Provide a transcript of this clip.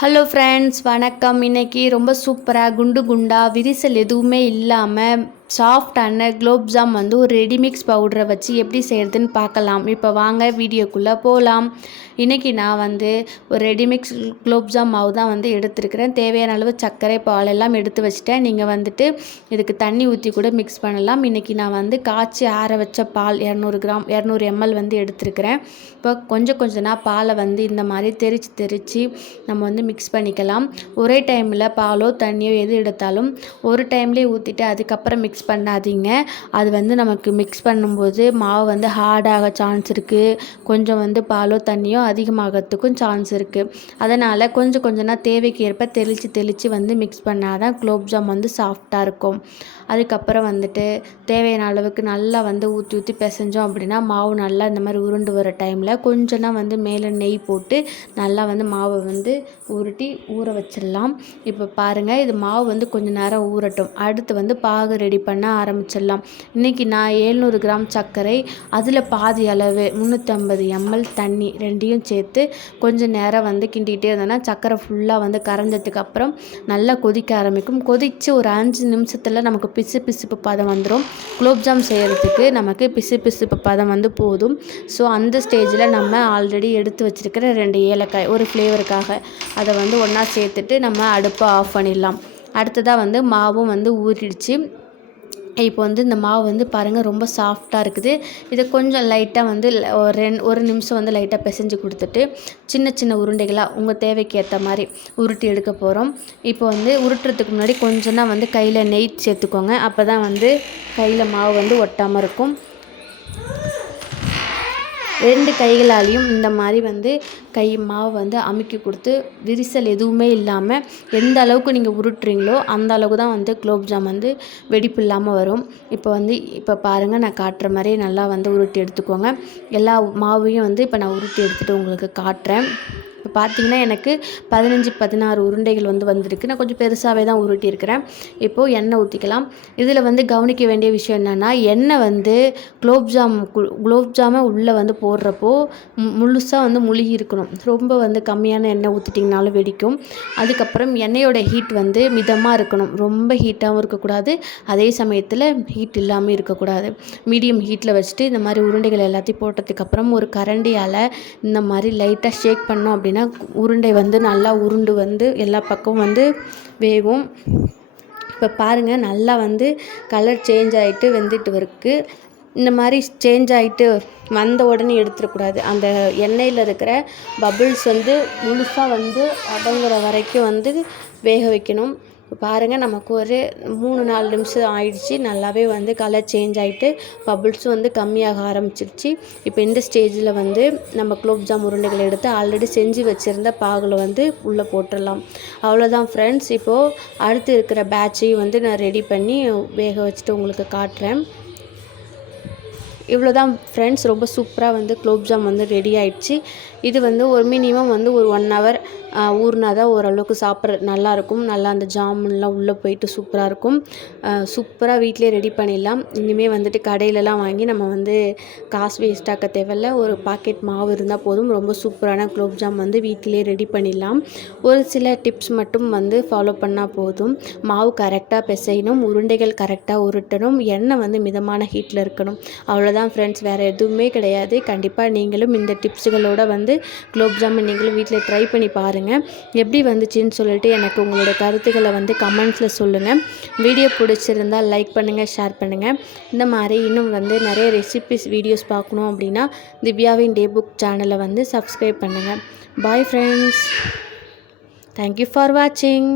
Hello friends, வணக்கம். இன்றைக்கி ரொம்ப சூப்பராக குண்டு குண்டாக விரிசல் எதுவுமே இல்லாமல் சாஃப்டான குலோப்ஜாம் வந்து ஒரு ரெடிமிக்ஸ் பவுடரை வச்சு எப்படி செய்கிறதுன்னு பார்க்கலாம். இப்போ வாங்க வீடியோக்குள்ளே போகலாம். இன்றைக்கி நான் வந்து ஒரு ரெடிமிக்ஸ் குலோப்ஜாம் மாவு தான் வந்து எடுத்துருக்கிறேன். தேவையான அளவு சர்க்கரை, பால் எல்லாம் எடுத்து வச்சுட்டேன். நீங்கள் வந்துட்டு இதுக்கு தண்ணி ஊற்றி கூட மிக்ஸ் பண்ணலாம். இன்றைக்கி நான் வந்து காய்ச்சி ஆற வச்ச பால் 200 ml வந்து எடுத்துருக்கிறேன். இப்போ கொஞ்சம் பாலை வந்து இந்த மாதிரி தெரித்து நம்ம வந்து மிக்ஸ் பண்ணிக்கலாம். ஒரே டைமில் பாலோ தண்ணியோ எது எடுத்தாலும் ஒரு டைம்லேயே ஊற்றிட்டு அதுக்கப்புறம் மிக்ஸ் பண்ணாதீங்க. அது வந்து நமக்கு மிக்ஸ் பண்ணும்போது மாவு வந்து ஹார்டாக சான்ஸ் இருக்குது. கொஞ்சம் வந்து பாலோ தண்ணியோ அதிகமாகிறதுக்கும் சான்ஸ் இருக்குது. அதனால் கொஞ்சம் தேவைக்கு ஏற்ப தெளித்து வந்து மிக்ஸ் பண்ணால் தான் குலோப்ஜாம் வந்து சாஃப்டாக இருக்கும். அதுக்கப்புறம் வந்துட்டு தேவையான அளவுக்கு நல்லா வந்து ஊற்றி பிசைஞ்சோம் அப்படின்னா மாவு நல்லா இந்த மாதிரி உருண்டு வர டைமில் கொஞ்சம்னா வந்து மேலே நெய் போட்டு நல்லா வந்து மாவை வந்து உருட்டி ஊற வச்சிடலாம். இப்போ பாருங்கள், இது மாவு வந்து கொஞ்சம் நேரம் ஊறட்டும். அடுத்து வந்து பாகு ரெடி பண்ண ஆரம்பிச்சிடலாம். இன்றைக்கி நான் 700 கிராம் சர்க்கரை, அதில் பாதி அளவு 350 ml தண்ணி ரெண்டையும் சேர்த்து கொஞ்சம் நேரம் வந்து கிண்டிகிட்டே இருந்தேன்னா சர்க்கரை ஃபுல்லாக வந்து கரைஞ்சதுக்கு அப்புறம் நல்லா கொதிக்க ஆரம்பிக்கும். கொதித்து ஒரு 5 நிமிஷத்தில் நமக்கு பிசுப்பு பதம் வந்துடும். குலோப்ஜாம் செய்கிறதுக்கு நமக்கு பிசுப்பு பதம் வந்து போதும். ஸோ அந்த ஸ்டேஜில் நம்ம ஆல்ரெடி எடுத்து வச்சுருக்கிற 2 ஏலக்காய் ஒரு ஃப்ளேவருக்காக அதை வந்து ஒன்றா சேர்த்துட்டு நம்ம அடுப்பை ஆஃப் பண்ணிடலாம். அடுத்ததாக வந்து மாவும் வந்து ஊறிடுச்சு. இப்போ வந்து இந்த மாவு வந்து பாருங்கள் ரொம்ப சாஃப்டாக இருக்குது. இதை கொஞ்சம் லைட்டாக வந்து ஒரு நிமிஷம் வந்து லைட்டாக பிசைஞ்சு கொடுத்துட்டு சின்ன உருண்டைகளாக உங்கள் தேவைக்கு ஏற்ற மாதிரி உருட்டி எடுக்க போகிறோம். இப்போ வந்து உருட்டுறதுக்கு முன்னாடி கொஞ்சம்னா வந்து கையில் நெய் சேர்த்துக்கோங்க. அப்போ தான் வந்து கையில் மாவு வந்து ஒட்டாமல் இருக்கும். 2 கைகளாலையும் இந்த மாதிரி வந்து மாவு வந்து அமுக்கி கொடுத்து விரிசல் எதுவுமே இல்லாமல் எந்த அளவுக்கு நீங்கள் உருட்டுறீங்களோ அந்த அளவுக்கு தான் வந்து குலோப்ஜாம் வந்து வெடிப்பு இல்லாமல் வரும். இப்போ பாருங்கள், நான் காட்டுற மாதிரியே நல்லா வந்து உருட்டி எடுத்துக்கோங்க. எல்லா மாவையும் வந்து இப்போ நான் உருட்டி எடுத்துகிட்டு உங்களுக்கு காட்டுறேன். இப்போ பார்த்தீங்கன்னா எனக்கு 15-16 உருண்டைகள் வந்து வந்திருக்கு. நான் கொஞ்சம் பெருசாகவே தான் உருட்டியிருக்கிறேன். இப்போது எண்ணெய் ஊற்றிக்கலாம். இதில் வந்து கவனிக்க வேண்டிய விஷயம் என்னென்னா, எண்ணெய் வந்து குலோப்ஜாமை உள்ளே வந்து போடுறப்போ முழுசாக வந்து முழுகி இருக்கணும். ரொம்ப வந்து கம்மியான எண்ணெய் ஊற்றிட்டிங்கனாலும் வெடிக்கும். அதுக்கப்புறம் எண்ணெயோட ஹீட் வந்து மிதமாக இருக்கணும். ரொம்ப ஹீட்டாகவும் இருக்கக்கூடாது, அதே சமயத்தில் ஹீட் இல்லாமல் இருக்கக்கூடாது. மீடியம் ஹீட்டில் வச்சுட்டு இந்த மாதிரி உருண்டைகள் எல்லாத்தையும் போட்டதுக்கப்புறம் ஒரு கரண்டியால் இந்த மாதிரி லைட்டாக ஷேக் பண்ணோம் அப்படின்னா உருண்டை வந்து நல்லா உருண்டு வந்து எல்லா பக்கமும் வந்து வேகும். இப்போ பாருங்கள், நல்லா வந்து கலர் சேஞ்ச் ஆகிட்டு வெந்துட்டு இருக்கு. இந்த மாதிரி சேஞ்ச் ஆகிட்டு வந்த உடனே எடுத்துடக்கூடாது. அந்த எண்ணெயில் இருக்கிற பபிள்ஸ் வந்து முழுசாக வந்து அடங்குற வரைக்கும் வந்து வேக வைக்கணும். பாருங்கள், நமக்கு ஒரு 3-4 நிமிஷம் ஆயிடுச்சு. நல்லாவே வந்து கலர் சேஞ்ச் ஆகிட்டு பபிள்ஸும் வந்து கம்மியாக ஆரம்பிச்சிருச்சு. இப்போ இந்த ஸ்டேஜில் வந்து நம்ம குலோப்ஜாம் உருண்டைகளை எடுத்து ஆல்ரெடி செஞ்சு வச்சுருந்த பாகில் வந்து உள்ளே போட்டுடலாம். அவ்வளோதான் ஃப்ரெண்ட்ஸ். இப்போது அடுத்து இருக்கிற பேட்சையும் வந்து நான் ரெடி பண்ணி வேக வச்சுட்டு உங்களுக்கு காட்டுறேன். இவ்வளோதான் ஃப்ரெண்ட்ஸ், ரொம்ப சூப்பராக வந்து குலோப்ஜாம் வந்து ரெடி ஆகிடுச்சு. இது வந்து ஒரு மினிமம் வந்து ஒரு 1 hour ஊறினா தான் ஓரளவுக்கு சாப்பிட்ற நல்லாயிருக்கும். நல்லா அந்த ஜாமுன்லாம் உள்ளே போயிட்டு சூப்பராக இருக்கும். சூப்பராக வீட்டிலே ரெடி பண்ணிடலாம். இனிமேல் வந்துட்டு கடையிலலாம் வாங்கி நம்ம வந்து காசு வேஸ்ட் ஆக்க தேவையில்ல. ஒரு பாக்கெட் மாவு இருந்தால் போதும். ரொம்ப சூப்பரான குலோப்ஜாம் வந்து வீட்டிலே ரெடி பண்ணிடலாம். ஒரு சில டிப்ஸ் மட்டும் வந்து ஃபாலோ பண்ணால் போதும். மாவு கரெக்டாக பிசையணும், உருண்டைகள் கரெக்டாக உருட்டணும், எண்ணெய் வந்து மிதமான ஹீட்டில் இருக்கணும். அவ்வளோதான் ஃப்ரெண்ட்ஸ், வேறு எதுவுமே கிடையாது. கண்டிப்பாக நீங்களும் இந்த டிப்ஸுகளோடு வந்து குலோப்ஜாம் நீங்களும் வீட்டில் ட்ரை பண்ணி பாருங்கள். எப்படி வந்துச்சுன்னு சொல்லிட்டு எனக்கு உங்களோட கருத்துக்களை வந்து கமெண்ட்ஸில் சொல்லுங்கள். வீடியோ பிடிச்சிருந்தால் லைக் பண்ணுங்கள், ஷேர் பண்ணுங்கள். இந்த மாதிரி இன்னும் வந்து நிறைய ரெசிபிஸ் வீடியோஸ் பார்க்கணும் அப்படின்னா திவ்யாவின் டே புக் சேனலை வந்து சப்ஸ்கிரைப் பண்ணுங்கள். பாய் ஃப்ரெண்ட்ஸ், தேங்க்யூ ஃபார் வாட்சிங்.